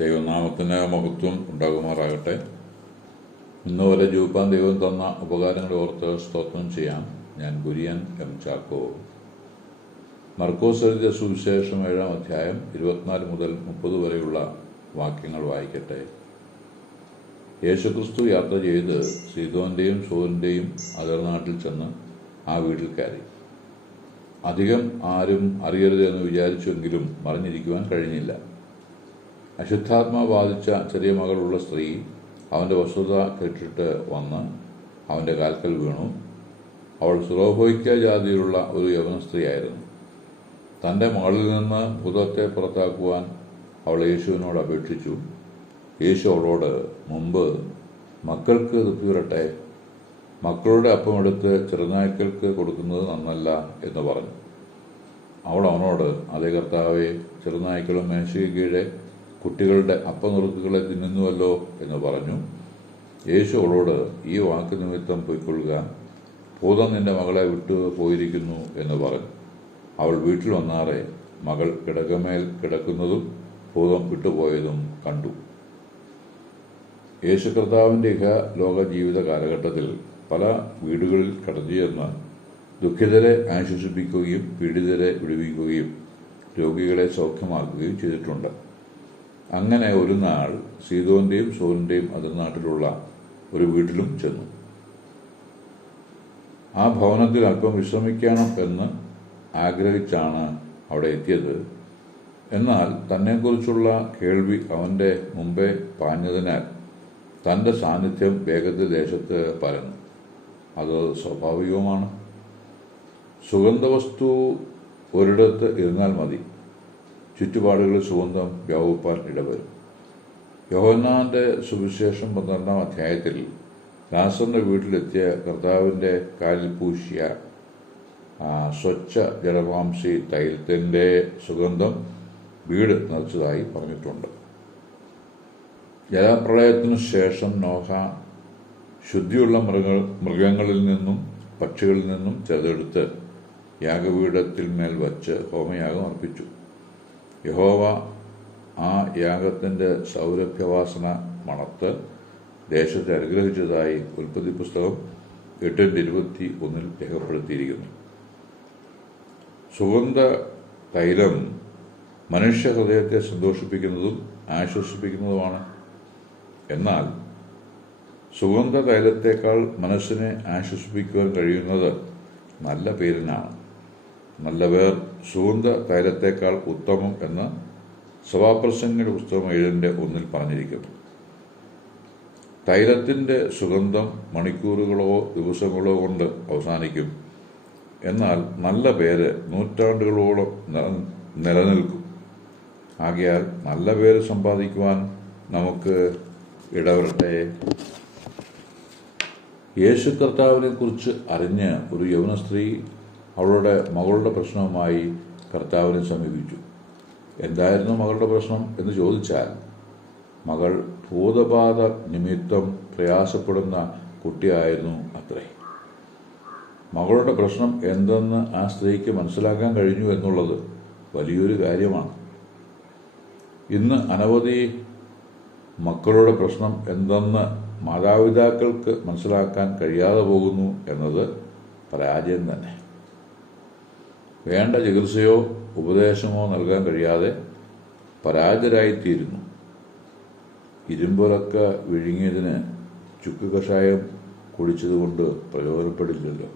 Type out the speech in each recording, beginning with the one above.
ദൈവനാമത്തിന് മഹത്വം ഉണ്ടാകുമാറാകട്ടെ. ഇന്ന് വരെ ജീവിപ്പാൻ ദൈവം തന്ന ഉപകാരങ്ങളെ ഓർത്ത് സ്തോത്രം ചെയ്യാം. ഞാൻ കുര്യൻ എം ചാക്കോ. മർക്കോസ് എഴുതിയ സുവിശേഷം 7-ാം അധ്യായം 24 മുതൽ 30 വരെയുള്ള വാക്യങ്ങൾ വായിക്കട്ടെ. യേശുക്രിസ്തു യാത്ര ചെയ്ത് സീദോന്റെയും സോറിന്റെയും അതിർനാട്ടിൽ ചെന്ന് ആ വീട്ടിൽ കയറി. അധികം ആരും അറിയരുത് എന്ന് വിചാരിച്ചുവെങ്കിലും മറിഞ്ഞിരിക്കുവാൻ കഴിഞ്ഞില്ല. അശുദ്ധാത്മാ ബാധിച്ച ചെറിയ മകളുള്ള സ്ത്രീ അവൻ്റെ വസ്തുത കേട്ടിട്ട് വന്ന് അവൻ്റെ കാൽക്കൽ വീണു. അവൾ സുറോഹോയ്ക്ക ജാതിയിലുള്ള ഒരു യവന സ്ത്രീയായിരുന്നു. തൻ്റെ മകളിൽ നിന്ന് ഭൂതത്തെ പുറത്താക്കുവാൻ അവൾ യേശുവിനോട് അപേക്ഷിച്ചു. യേശു അവളോട്, മുമ്പ് മക്കൾക്ക് തൃപ്തി വരട്ടെ, മക്കളുടെ അപ്പമെടുത്ത് ചെറുനായ്ക്കൾക്ക് കൊടുക്കുന്നത് നന്നല്ല എന്ന് പറഞ്ഞു. അവൾ അവനോട്, അതേ കർത്താവേ, ചെറുനായ്ക്കളും മേശയ്ക്ക് കീഴെ കുട്ടികളുടെ അപ്പനുറുക്കുകളെ തിന്നുന്നുവല്ലോ എന്ന് പറഞ്ഞു. യേശു അവളോട്, ഈ വാക്ക് നിമിത്തം പൊയ്ക്കൊള്ളുക, ഭൂതം നിന്റെ മകളെ വിട്ടു പോയിരിക്കുന്നു എന്ന് പറഞ്ഞു. അവൾ വീട്ടിൽ വന്നാറെ മകൾ കിടക്കമേൽ കിടക്കുന്നതും ഭൂതം വിട്ടുപോയതും കണ്ടു. യേശു കർത്താവിൻ്റെ ലോക ജീവിത കാലഘട്ടത്തിൽ പല വീടുകളിൽ കടന്നു ചെന്ന് ദുഃഖിതരെ ആശ്വസിപ്പിക്കുകയും പീഡിതരെ വിടുവിക്കുകയും രോഗികളെ സൗഖ്യമാക്കുകയും ചെയ്തിട്ടുണ്ട്. അങ്ങനെ ഒരു നാൾ സീദോന്റെയും സോറിന്റെയും അതിർനാട്ടിലുള്ള ഒരു വീട്ടിലും ചെന്നു. ആ ഭവനത്തിൽ അല്പം വിശ്രമിക്കണം എന്ന് ആഗ്രഹിച്ചാണ് അവിടെ എത്തിയത്. എന്നാൽ തന്നെക്കുറിച്ചുള്ള കേൾവി അവൻ്റെ മുമ്പേ പാഞ്ഞതിനാൽ തൻ്റെ സാന്നിധ്യം വേഗത്തിൽ ദേശത്ത് പരന്നു. അത് സ്വാഭാവികവുമാണ്. സുഗന്ധവസ്തു ഒരിടത്ത് ഇരുന്നാൽ മതി, ചുറ്റുപാടുകളിൽ സുഗന്ധം വ്യാപിപ്പാൻ ഇടവരും. യോഹന്നാന്റെ സുവിശേഷം 12-ാം അധ്യായത്തിൽ ലാസറിന്റെ വീട്ടിലെത്തിയ കർത്താവിൻ്റെ കാലിൽ പൂശിയ സ്വച്ഛ ജലമാംസി തൈലത്തിൻ്റെ സുഗന്ധം വീട് നിറച്ചതായി പറഞ്ഞിട്ടുണ്ട്. ജലപ്രളയത്തിനു ശേഷം നോഹ ശുദ്ധിയുള്ള മൃഗങ്ങളിൽ നിന്നും പക്ഷികളിൽ നിന്നും ചെറുതെടുത്ത് യാഗപീഠത്തിൽ മേൽ വച്ച് ഹോമയാഗം അർപ്പിച്ചു. യഹോവ ആ യാഗത്തിൻ്റെ സൗരഭ്യവാസന മണത്ത് ദേശത്തെ അനുഗ്രഹിച്ചതായി ഉൽപ്പത്തി പുസ്തകം 8:21 രേഖപ്പെടുത്തിയിരിക്കുന്നു. സുഗന്ധ തൈലം മനുഷ്യ ഹൃദയത്തെ സന്തോഷിപ്പിക്കുന്നതും ആശ്വസിപ്പിക്കുന്നതുമാണ്. എന്നാൽ സുഗന്ധ തൈലത്തേക്കാൾ മനസ്സിനെ ആശ്വസിപ്പിക്കുവാൻ കഴിയുന്നത് നല്ല പേരിനാണ്. നല്ല പേർ സുഗന്ധ തൈലത്തേക്കാൾ ഉത്തമം എന്ന് സഭാപ്രസംഗിയുടെ പുസ്തകം 7:1 പറഞ്ഞിരിക്കുന്നു. തൈലത്തിൻ്റെ സുഗന്ധം മണിക്കൂറുകളോ ദിവസങ്ങളോ കൊണ്ട് അവസാനിക്കും. എന്നാൽ നല്ല പേര് നൂറ്റാണ്ടുകളോളം നിലനിൽക്കും. ആകയാൽ നല്ല പേര് സമ്പാദിക്കുവാൻ നമുക്ക് ഇടവരട്ടെ. യേശു കർത്താവിനെ കുറിച്ച് അറിഞ്ഞ് ഒരു യവന സ്ത്രീ അവളുടെ മകളുടെ പ്രശ്നവുമായി കർത്താവിനെ സമീപിച്ചു. എന്തായിരുന്നു മകളുടെ പ്രശ്നം എന്ന് ചോദിച്ചാൽ, മകൾ ഭൂതബാധ നിമിത്തം പ്രയാസപ്പെടുന്ന കുട്ടിയായിരുന്നു അത്രേ. മകളുടെ പ്രശ്നം എന്തെന്ന് ആ സ്ത്രീക്ക് മനസ്സിലാക്കാൻ കഴിഞ്ഞു എന്നുള്ളത് വലിയൊരു കാര്യമാണ്. ഇന്ന് അനവധി മക്കളുടെ പ്രശ്നം എന്തെന്ന് മാതാപിതാക്കൾക്ക് മനസ്സിലാക്കാൻ കഴിയാതെ പോകുന്നു എന്നത് പരാജയം തന്നെ. വേണ്ട ചികിത്സയോ ഉപദേശമോ നൽകാൻ കഴിയാതെ പരാജയരായിത്തീരുന്നു. ഇരുമ്പുറക്ക വിഴുങ്ങിയതിന് ചുക്ക് കഷായം കുടിച്ചതുകൊണ്ട് പ്രയോജനപ്പെടില്ലല്ലോ.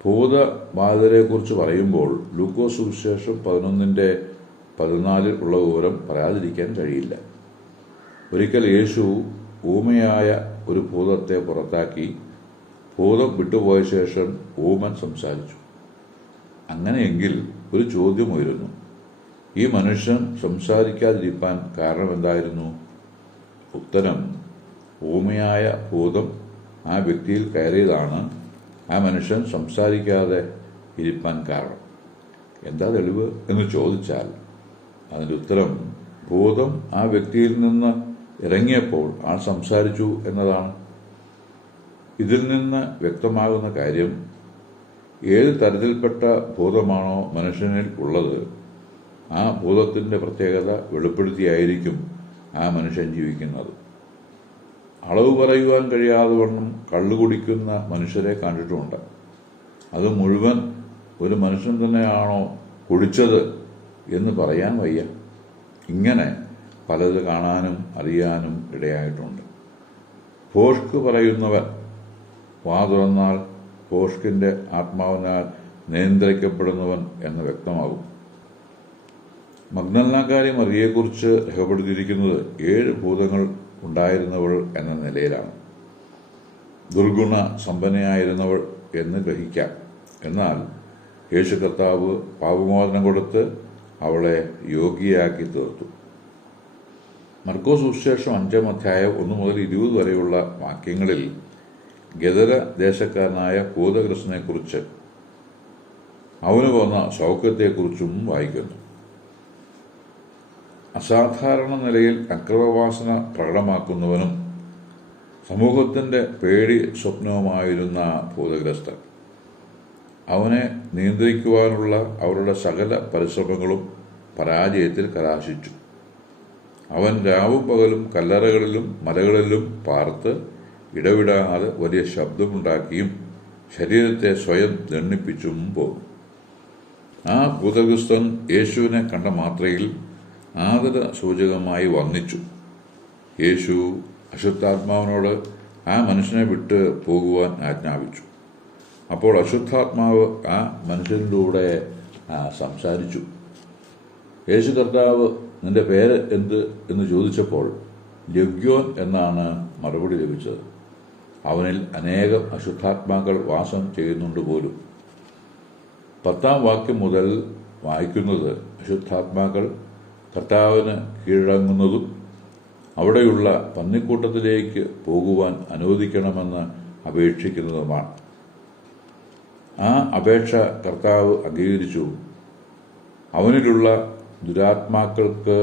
ഭൂതബാധിതരെക്കുറിച്ച് പറയുമ്പോൾ ലൂക്കോസ് സുവിശേഷം 11:14 ഉള്ള വിവരം പറയാതിരിക്കാൻ കഴിയില്ല. ഒരിക്കൽ യേശു ഊമയായ ഒരു ഭൂതത്തെ പുറത്താക്കി. ഭൂതം വിട്ടുപോയ ശേഷം ഊമൻ സംസാരിച്ചു. അങ്ങനെയെങ്കിൽ ഒരു ചോദ്യം ഉയരുന്നു. ഈ മനുഷ്യൻ സംസാരിക്കാതിരിക്കാൻ കാരണം എന്തായിരുന്നു? ഉത്തരം, ഊമയായ ഭൂതം ആ വ്യക്തിയിൽ കയറിയതാണ് ആ മനുഷ്യൻ സംസാരിക്കാതെ ഇരിപ്പാൻ കാരണം. എന്താ തെളിവ് എന്ന് ചോദിച്ചാൽ അതിൻ്റെ ഉത്തരം, ഭൂതം ആ വ്യക്തിയിൽ നിന്ന് ഇറങ്ങിയപ്പോൾ ആൾ സംസാരിച്ചു എന്നതാണ്. ഇതിൽ നിന്ന് വ്യക്തമാകുന്ന കാര്യം, ഏത് തരത്തിൽപ്പെട്ട ഭൂതമാണോ മനുഷ്യനിൽ ഉള്ളത്, ആ ഭൂതത്തിൻ്റെ പ്രത്യേകത വെളിപ്പെടുത്തിയായിരിക്കും ആ മനുഷ്യൻ ജീവിക്കുന്നത്. അളവ് പറയുവാൻ കഴിയാതെ വണ്ണം കള്ളു കുടിക്കുന്ന മനുഷ്യരെ കണ്ടിട്ടുമുണ്ട്. അത് മുഴുവൻ ഒരു മനുഷ്യൻ തന്നെയാണോ കുടിച്ചത് എന്ന് പറയാൻ വയ്യ. ഇങ്ങനെ പലത് കാണാനും അറിയാനും ഇടയായിട്ടുണ്ട്. ഭോഷ്ക് പറയുന്നവൻ വാ തുറന്നാൽ ഭോഷ്കിൻ്റെ ആത്മാവിനാൽ നിയന്ത്രിക്കപ്പെടുന്നവൻ എന്ന് വ്യക്തമാകും. മഗ്ദലനാക്കാരി മറിയെക്കുറിച്ച് രേഖപ്പെടുത്തിയിരിക്കുന്നത് 7 ഭൂതങ്ങൾ ഉണ്ടായിരുന്നവൾ എന്ന നിലയിലാണ്. ദുർഗുണ സമ്പന്നയായിരുന്നവൾ എന്ന് ഗ്രഹിക്കാം. എന്നാൽ യേശു കർത്താവ് പാപമോചനം കൊടുത്ത് അവളെ യോഗ്യയാക്കി തീർത്തു. മർക്കോസ് സുവിശേഷം 5-ാം അധ്യായം 1 മുതൽ 20 വരെയുള്ള വാക്യങ്ങളിൽ ഗദര ദേശക്കാരനായ ഭൂതഗ്രസ്തനെക്കുറിച്ച് അവന് വന്ന സൗഖ്യത്തെക്കുറിച്ചും വായിക്കുന്നു. അസാധാരണ നിലയിൽ അക്രമവാസന പ്രകടമാക്കുന്നവനും സമൂഹത്തിൻ്റെ പേടി സ്വപ്നവുമായിരുന്ന ഭൂതഗ്രസ്തൻ അവനെ നിയന്ത്രിക്കുവാനുള്ള അവരുടെ സകല പരിശ്രമങ്ങളും പരാജയത്തിൽ കലാശിച്ചു. അവൻ രാവും പകലും കല്ലറകളിലും മലകളിലും പാർത്ത് ഇടവിടാതെ വലിയ ശബ്ദമുണ്ടാക്കിയും ശരീരത്തെ സ്വയം ദണ്ഡിപ്പിച്ചും പോകും. ആ ഭൂതഗ്രസ്തൻ യേശുവിനെ കണ്ട മാത്രയിൽ ആദര സൂചകമായി വന്ദിച്ചു. യേശു അശുദ്ധാത്മാവിനോട് ആ മനുഷ്യനെ വിട്ട് പോകുവാൻ ആജ്ഞാപിച്ചു. അപ്പോൾ അശുദ്ധാത്മാവ് ആ മനുഷ്യനിലൂടെ സംസാരിച്ചു. യേശു കർത്താവ് നിന്റെ പേര് എന്ത് എന്ന് ചോദിച്ചപ്പോൾ ലഗ്യോൻ എന്നാണ് മറുപടി ലഭിച്ചത്. അവനിൽ അനേകം അശുദ്ധാത്മാക്കൾ വാസം ചെയ്യുന്നുണ്ട് പോലും. 10-ാം വാക്യം മുതൽ വായിക്കുന്നത് അശുദ്ധാത്മാക്കൾ കർത്താവിന് കീഴടങ്ങുന്നതും അവിടെയുള്ള പന്നിക്കൂട്ടത്തിലേക്ക് പോകുവാൻ അനുവദിക്കണമെന്ന് അപേക്ഷിക്കുന്നതുമാണ്. ആ അപേക്ഷ കർത്താവ് അംഗീകരിച്ചു. അവനിലുള്ള ദുരാത്മാക്കൾക്ക്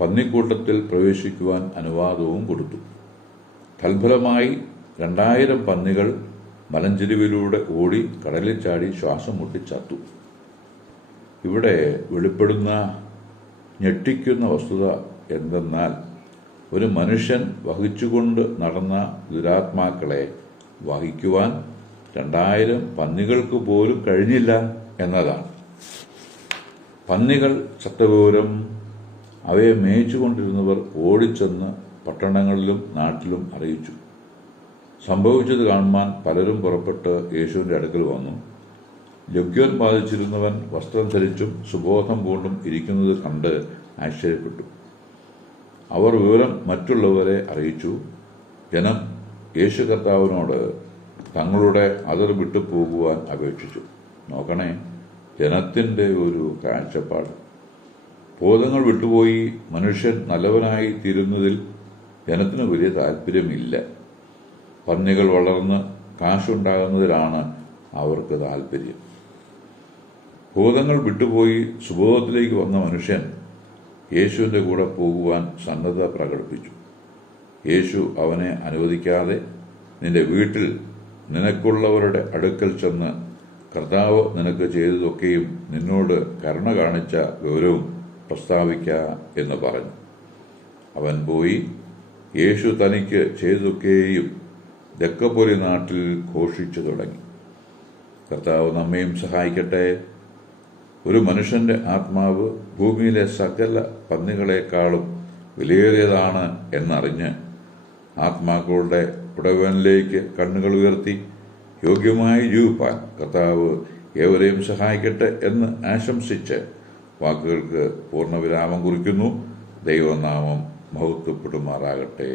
പന്നിക്കൂട്ടത്തിൽ പ്രവേശിക്കുവാൻ അനുവാദവും കൊടുത്തു. തൽഫലമായി 2000 പന്നികൾ മലഞ്ചെരിവിലൂടെ ഓടി കടലിൽ ചാടി ശ്വാസം മുട്ടി ചത്തു. ഇവിടെ വെളിപ്പെടുന്ന ഞെട്ടിക്കുന്ന വസ്തുത എന്തെന്നാൽ ഒരു മനുഷ്യൻ വഹിച്ചുകൊണ്ട് നടന്ന ദുരാത്മാക്കളെ വഹിക്കുവാൻ 2000 പന്നികൾക്ക് പോലും കഴിഞ്ഞില്ല എന്നതാണ്. പന്നികൾ ചത്തവിവരം അവയെ മേയിച്ചുകൊണ്ടിരുന്നവർ ഓടിച്ചെന്ന് പട്ടണങ്ങളിലും നാട്ടിലും അറിയിച്ചു. സംഭവിച്ചത് കാണുവാൻ പലരും പുറപ്പെട്ട് യേശുവിൻ്റെ അടുക്കൽ വന്നു. ലഗ്യോൻ ബാധിച്ചിരുന്നവൻ വസ്ത്രം ധരിച്ചും സുബോധം പൂണ്ടും ഇരിക്കുന്നത് കണ്ട് ആശ്ചര്യപ്പെട്ടു. അവർ വിവരം മറ്റുള്ളവരെ അറിയിച്ചു. ജനം യേശു കർത്താവിനോട് തങ്ങളുടെ അതിർ വിട്ടു പോകുവാൻ അപേക്ഷിച്ചു. നോക്കണേ, ജനത്തിൻ്റെ ഒരു കാഴ്ചപ്പാട്. ഭൂതങ്ങൾ വിട്ടുപോയി മനുഷ്യൻ നല്ലവനായി തീരുന്നതിൽ ജനത്തിന് വലിയ താല്പര്യമില്ല. പന്നികൾ വളർന്ന് കാശുണ്ടാകുന്നതിലാണ് അവർക്ക് താല്പര്യം. ഭൂതങ്ങൾ വിട്ടുപോയി സുബോധത്തിലേക്ക് വന്ന മനുഷ്യൻ യേശുവിൻ്റെ കൂടെ പോകുവാൻ സന്നദ്ധത പ്രകടിപ്പിച്ചു. യേശു അവനെ അനുവദിക്കാതെ നിന്റെ വീട്ടിൽ നിനക്കുള്ളവരുടെ അടുക്കൽ ചെന്ന് കർത്താവ് നിനക്ക് ചെയ്തതൊക്കെയും നിന്നോട് കരുണ കാണിച്ച വിവരവും പ്രസ്താവിക്ക എന്ന് പറഞ്ഞു. അവൻ പോയി യേശു തനിക്ക് ചെയ്തതൊക്കെയും ദെക്കപ്പൊലി നാട്ടിൽ ഘോഷിച്ചു തുടങ്ങി. കർത്താവ് നമ്മയും സഹായിക്കട്ടെ. ഒരു മനുഷ്യൻ്റെ ആത്മാവ് ഭൂമിയിലെ സകല പന്നികളെക്കാളും വിലയേറിയതാണ് എന്നറിഞ്ഞ് ആത്മാക്കളുടെ ഉടവനിലേക്ക് കണ്ണുകൾ ഉയർത്തി യോഗ്യമായി ജീവിപ്പാൻ കർത്താവ് ഏവരെയും സഹായിക്കട്ടെ എന്ന് ആശംസിച്ച് വാക്കുകൾക്ക് പൂർണ്ണവിരാമം കുറിക്കുന്നു. ദൈവനാമം മഹത്വപ്പെടുമാറാകട്ടെ.